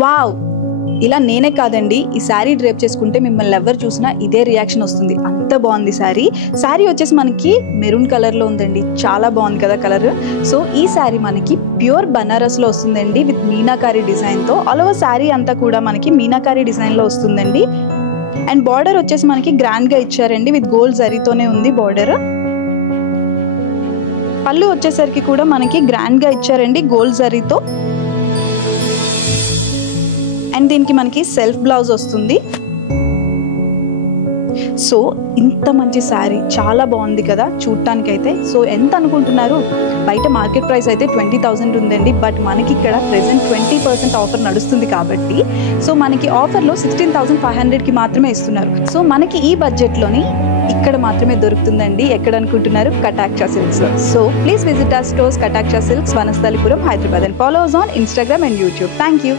Wow! ఇలా నేనే కాదండి, ఈ శారీ డ్రేప్ చేసుకుంటే మిమ్మల్ని ఎవరు చూసినా ఇదే రియాక్షన్ వస్తుంది. అంత బాగుంది శారీ. శారీ వచ్చేసి మనకి మెరూన్ కలర్లో ఉందండి. చాలా బాగుంది కదా కలర్. సో ఈ శారీ మనకి ప్యూర్ బనారస్లో వస్తుందండి విత్ మీనాకారి డిజైన్తో. ఆల్ ఓవర్ శారీ అంతా కూడా మనకి మీనాకారి డిజైన్లో వస్తుందండి. అండ్ బార్డర్ వచ్చేసి మనకి గ్రాండ్గా ఇచ్చారండి, విత్ గోల్డ్ జరీతోనే ఉంది బార్డర్. పళ్ళు వచ్చేసరికి కూడా మనకి గ్రాండ్గా ఇచ్చారండి గోల్డ్ జరీతో. అండ్ దీనికి మనకి సెల్ఫ్ బ్లౌజ్ వస్తుంది. సో ఇంత మంచి శారీ చాలా బాగుంది కదా చూడటానికైతే. సో ఎంత అనుకుంటున్నారు? బయట మార్కెట్ ప్రైస్ అయితే 20,000 ఉందండి. బట్ మనకి ఇక్కడ ప్రెసెంట్ 20% ఆఫర్ నడుస్తుంది కాబట్టి సో మనకి ఆఫర్లో 16,500కి మాత్రమే ఇస్తున్నారు. సో మనకి ఈ బడ్జెట్లోని ఇక్కడ మాత్రమే దొరుకుతుందండి. ఎక్కడ అనుకుంటున్నారు? Kataksha silks. So please visit our stores Kataksha silks, Vanasthalipuram, Hyderabad, and follow us on Instagram and YouTube. Thank you.